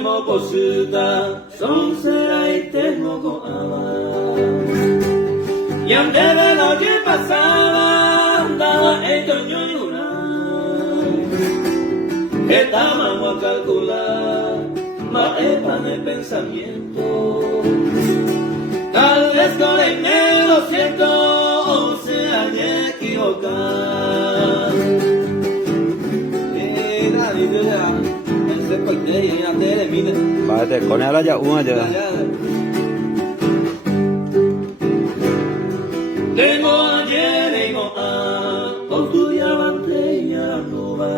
mo posuta son serai temo con ama. Y antes de lo que pasaba andaba hecho ñoñuna. Estábamos a calcular más pan el pensamiento. Tal vez con el lo siento o se haya equivocado. Vale, con ela ya una ya. Tengo ayer y no con tu diamante y anuba.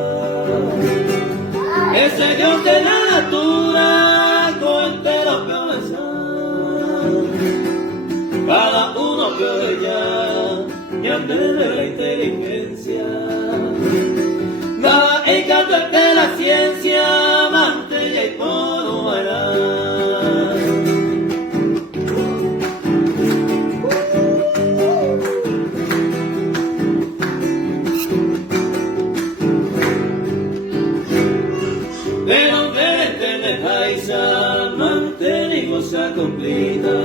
Ese Dios de la natura con entero cabezal. Cada uno que ella y ande de la inteligencia. Va el canto de la ciencia, mantella y polo bailar. Pero vete de paisa, mantenemos a completa.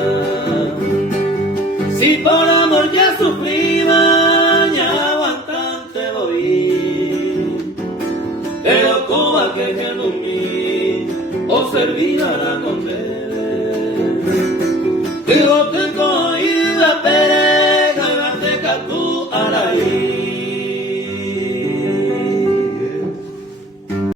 Si por amor ya sufriba, ya bastante voy. Pero como aquel que no me o servir a la condena.